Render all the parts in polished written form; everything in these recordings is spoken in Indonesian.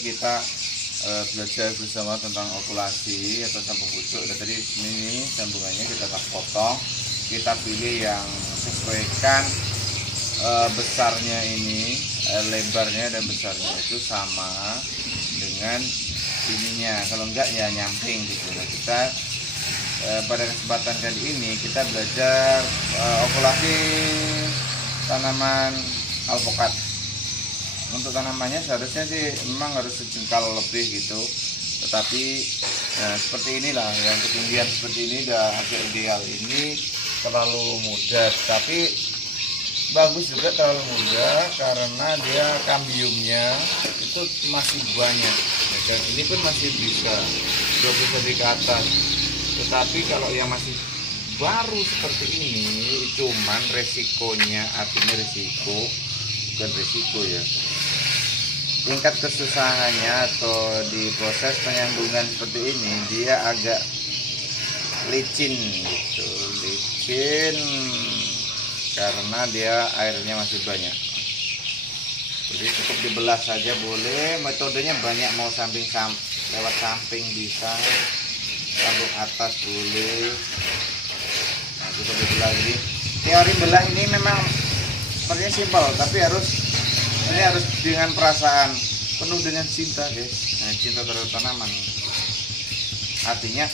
kita belajar bersama tentang okulasi atau sambung pucuk. Dan tadi ini sambungannya kita potong, kita pilih yang sesuaikan besarnya ini, lebarnya dan besarnya itu sama dengan ininya. Kalau enggak ya nyamping gitu. Nah, kita pada kesempatan kali ini kita belajar okulasi tanaman alpukat. Untuk tanamannya seharusnya sih memang harus sejengkal lebih gitu, tetapi seperti inilah, yang ketinggian seperti ini udah agak ideal. Ini terlalu muda, tapi bagus juga terlalu muda karena dia kambiumnya itu masih banyak ya, ini pun masih bisa 20 cm ke atas. Tetapi kalau yang masih baru seperti ini, cuman resikonya, artinya risiko bukan risiko ya, tingkat kesusahannya atau di proses penyambungan seperti ini dia agak licin gitu, licin karena dia airnya masih banyak. Jadi cukup dibelah saja boleh, metodenya banyak, mau lewat samping bisa, sambung atas boleh. Nah, cukup dibelah. Jadi teori belah ini memang sepertinya simpel, tapi harus dengan perasaan, penuh dengan cinta guys. Nah, cinta terhadap tanaman, artinya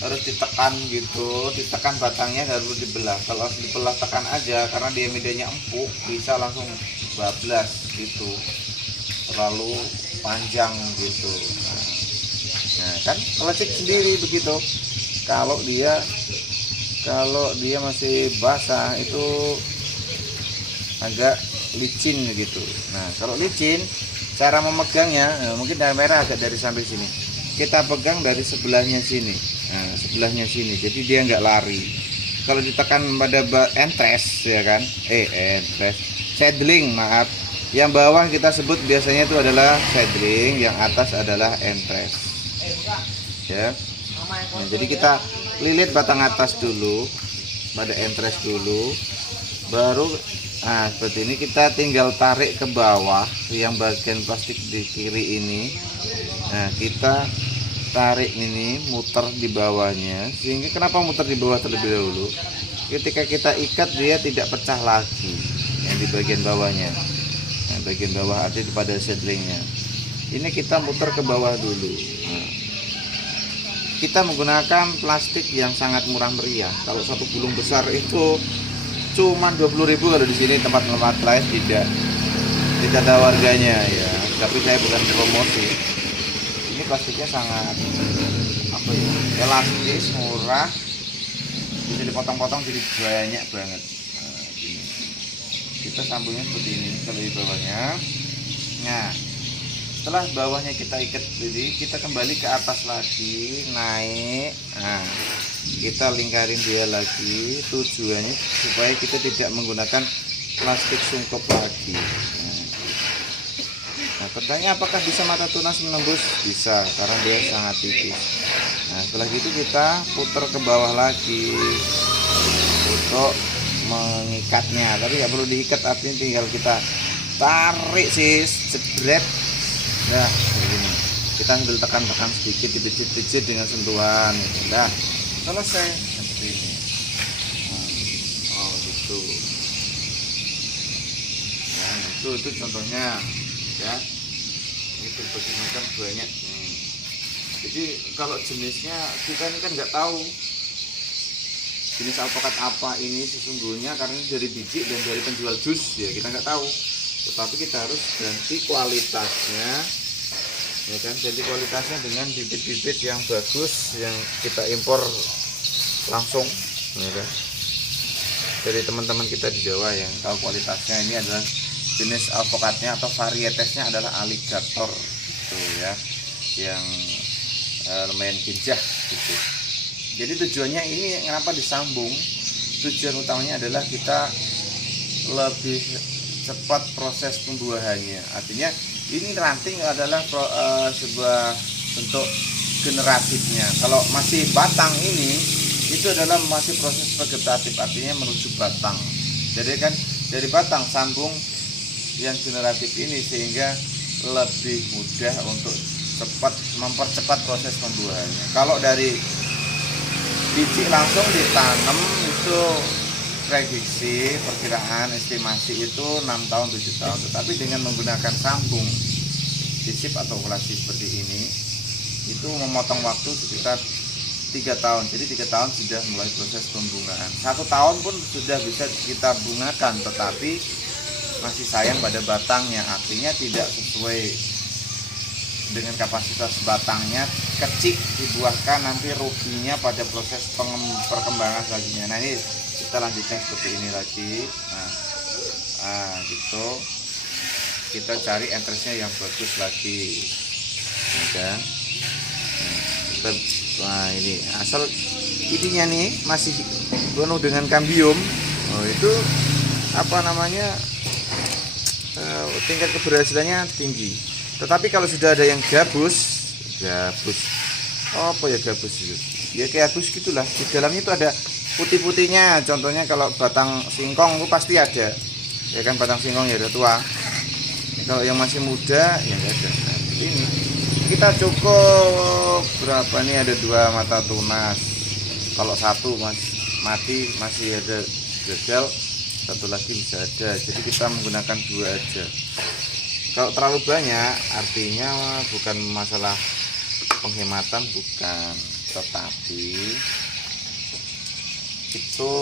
harus ditekan gitu, ditekan batangnya, harus dibelah. Kalau dibelah tekan aja, karena dia medianya empuk, bisa langsung bablas gitu, terlalu panjang gitu. Nah kan melecek sendiri begitu. Kalau dia masih basah itu agak licin gitu. Nah kalau licin, cara memegangnya mungkin dari merah agak dari samping sini, kita pegang dari sebelahnya sini. Nah, sebelahnya sini, jadi dia nggak lari. Kalau ditekan pada entres ya kan, entres, seedling, maaf, yang bawah kita sebut biasanya itu adalah seedling, yang atas adalah entres ya. Nah, jadi kita lilit batang atas dulu pada entres dulu, baru seperti ini. Kita tinggal tarik ke bawah yang bagian plastik di kiri ini. Nah kita tarik ini, muter di bawahnya. Sehingga kenapa muter di bawah terlebih dahulu, ketika kita ikat dia tidak pecah lagi yang di bagian bawahnya. Nah, bagian bawah artinya pada seedlingnya ini kita muter ke bawah dulu. Nah, kita menggunakan plastik yang sangat murah meriah. Kalau satu gulung besar itu cuman 20.000 kalau di sini tempat-tempat lain tidak ada harganya ya. Tapi saya bukan promosi. Ini plastiknya sangat elastis, murah, bisa dipotong-potong jadi banyak banget. Nah, gini. Kita sambungnya seperti ini kalau di bawahnya. Nah setelah bawahnya kita ikat, jadi kita kembali ke atas lagi, naik. Nah kita lingkarin dia lagi, tujuannya supaya kita tidak menggunakan plastik sungkup lagi. Nah, pertanyaan apakah bisa mata tunas menembus? Bisa, karena dia sangat tipis. Nah setelah itu kita putar ke bawah lagi untuk mengikatnya, tapi nggak perlu diikat, artinya tinggal kita tarik sih, jebret. Nah begini, kita sambil tekan-tekan sedikit, dipijit-pijit dengan sentuhan. Nah selesai seperti ini. Gitu. Nah itu contohnya ya. Ini berbagai macam banyak. Jadi kalau jenisnya kita ini kan nggak tahu jenis alpukat apa ini sesungguhnya, karena ini dari biji dan dari penjual jus ya, kita nggak tahu. Tetapi kita harus ganti kualitasnya ya kan, ganti kualitasnya dengan bibit-bibit yang bagus yang kita impor langsung ya kan, dari teman-teman kita di Jawa yang tahu kualitasnya. Ini adalah jenis alpukatnya atau varietesnya adalah aligator gitu ya, yang lumayan gijah gitu. Jadi tujuannya ini kenapa disambung, tujuan utamanya adalah kita lebih cepat proses pembuahannya. Artinya ini ranting adalah sebuah bentuk generatifnya. Kalau masih batang ini, itu adalah masih proses vegetatif, artinya menuju batang. Jadi kan dari batang sambung yang generatif ini, sehingga lebih mudah untuk mempercepat proses pembuahannya. Kalau dari biji langsung ditanam itu prediksi perkiraan estimasi itu 6 tahun 7 tahun, tetapi dengan menggunakan sambung disip atau okulasi seperti ini itu memotong waktu sekitar 3 tahun. Jadi 3 tahun sudah mulai proses pembungaan. 1 tahun pun sudah bisa kita bungakan, tetapi masih sayang pada batangnya, artinya tidak sesuai dengan kapasitas batangnya, kecil dibuahkan, nanti ruginya pada proses perkembangan selanjutnya. Nah ini kita lanjutkan seperti ini lagi. Nah gitu, kita cari entrance-nya yang bagus lagi. Nah, nah ini asal ininya nih masih penuh dengan kambium, itu apa namanya, tingkat keberhasilannya tinggi. Tetapi kalau sudah ada yang gabus apa ya, gabus itu ya kayak gabus gitulah, di dalamnya itu ada putih-putihnya. Contohnya kalau batang singkong itu pasti ada ya kan, batang singkong ya udah tua. Kalau yang masih muda ya enggak ada. Nah, ini kita cukup berapa nih, ada 2 mata tunas. Kalau 1 mati masih ada gagal, 1 lagi bisa ada, jadi kita menggunakan 2 aja. Kalau terlalu banyak artinya bukan masalah penghematan, bukan, tetapi itu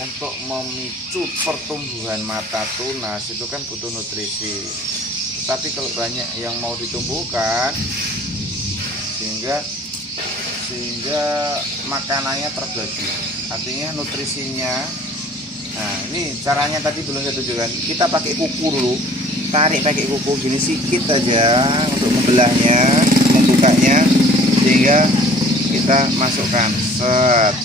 untuk memicu pertumbuhan mata tunas itu kan butuh nutrisi. Tetapi kalau banyak yang mau ditumbuhkan sehingga makanannya terbagi, artinya nutrisinya. Nah ini caranya tadi belum saya tunjukkan, kita pakai kuku dulu, tarik pakai kuku gini sedikit aja untuk membelahnya, membukanya, sehingga kita masukkan set.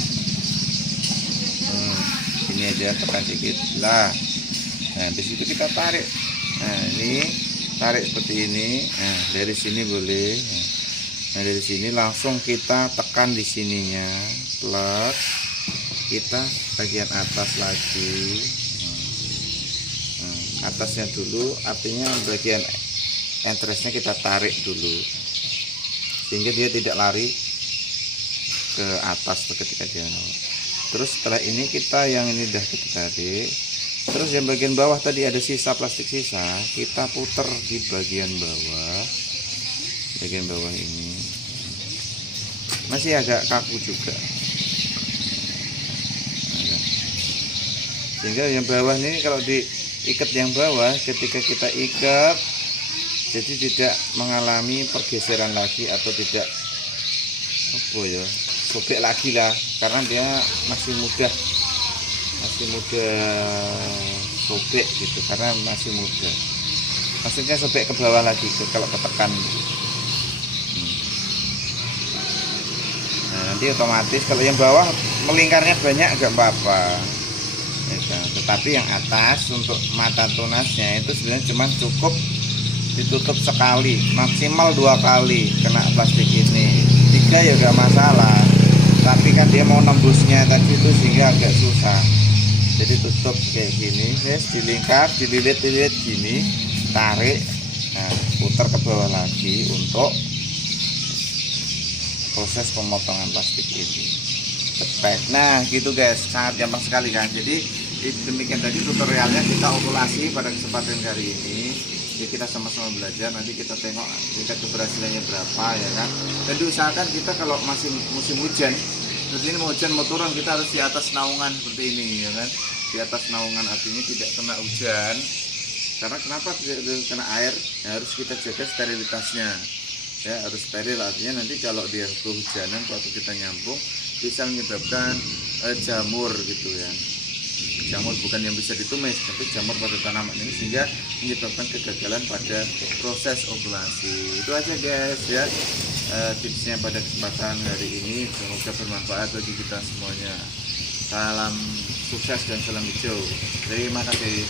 Ini aja, tekan sedikit lah. Nah di situ kita tarik. Nah ini tarik seperti ini. Nah dari sini boleh. Nah dari sini langsung kita tekan di sininya, plus kita bagian atas lagi. Atasnya dulu, artinya bagian entrance-nya kita tarik dulu sehingga dia tidak lari ke atas ketika dia nol. Terus setelah ini kita yang ini udah kita tarik, terus yang bagian bawah tadi ada sisa plastik sisa, kita putar di bagian bawah ini masih agak kaku juga, sehingga yang bawah ini kalau diikat yang bawah, ketika kita ikat jadi tidak mengalami pergeseran lagi atau tidak sobek lagi lah, karena dia masih mudah sobek gitu, karena masih muda. Maksudnya sobek ke bawah lagi kalau ketekan. Nah nanti otomatis kalau yang bawah melingkarnya banyak agak apa-apa ya, tetapi yang atas untuk mata tunasnya itu sebenarnya cuma cukup ditutup sekali, maksimal 2 kali kena plastik ini, 3 ya gak masalah, tapi kan dia mau nembusnya tadi itu sehingga agak susah. Jadi tutup kayak gini, yes, dilingkar, dililit gini, tarik, nah putar ke bawah lagi untuk proses pemotongan plastik ini. Cepat. Nah gitu guys, sangat gampang sekali kan. Jadi demikian tadi tutorialnya, kita okulasi pada kesempatan kali ini. Jadi kita sama-sama belajar, nanti kita tengok tingkat keberhasilannya berapa ya kan. Dan diusahakan kita kalau masih musim hujan, seperti ini mau hujan mau turun, kita harus di atas naungan seperti ini ya kan. Di atas naungan artinya tidak kena hujan. Karena kenapa tidak kena air? Ya, harus kita jaga sterilitasnya. Ya harus steril, artinya nanti kalau dia kehujanan waktu kita nyambung bisa menyebabkan jamur gitu ya. Jamur bukan yang bisa ditumis, tapi jamur pada tanaman ini, sehingga menyebabkan kegagalan pada proses okulasi. Itu aja guys ya, tipsnya pada kesempatan hari ini. Semoga bermanfaat bagi kita semuanya. Salam sukses dan salam hijau. Terima kasih.